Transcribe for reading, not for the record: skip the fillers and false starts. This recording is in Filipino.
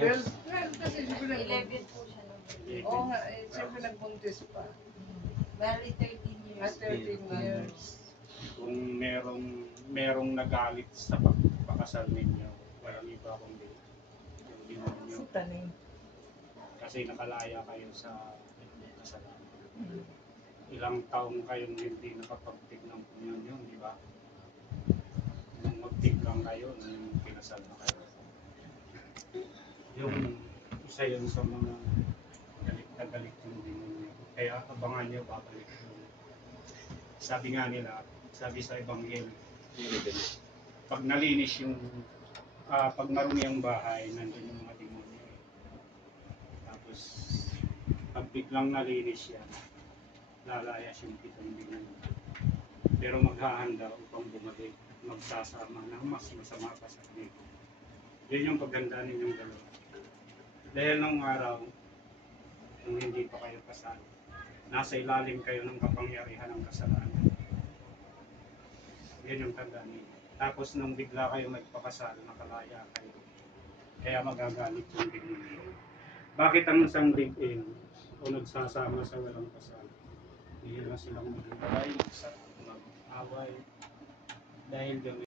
years. 12 kasi siyempre 11 po siya nung Oo nga, siyempre nagbuntis pa. Bali 13 years. At 13 years. Kung merong nagalit sa pagpakasal ninyo, walang iba kundi yung demonyo. Taning. Kasi nakalaya kayo sa kasalanan. Ilang taong kayong hindi nakapagtig ng komunyon, di ba? Nung magtig lang kayo, nung pinasal na kayo. Yung isa yun sa mga galit na galit yung demonyo. Kaya abangan nyo, babalik yung sabi nga nila, sabi sa Ebanghelyo, pag nalinis yung, pag marumi ang bahay, nandun yung mga demonyo. Tapos, pag biglang nalinis yan, lalayas yung pitong demonyo. Pero maghahanda upang bumalik, magsasama ng mas masama pa sa kanila. Yun yung pagganda ninyong dalawa. Dahil nung araw, nung hindi pa kayo kasal, nasa ilalim kayo ng kapangyarihan ng kasalanan. Yun yung tanda niyo. Tapos nung bigla kayo magpakasal, nakalaya kayo. Kaya magagalit yung demonyo. Bakit ang isang live-in o nagsasama sa walang kasal? Hindi na silang maghiwalay, sa mag-away. Dahil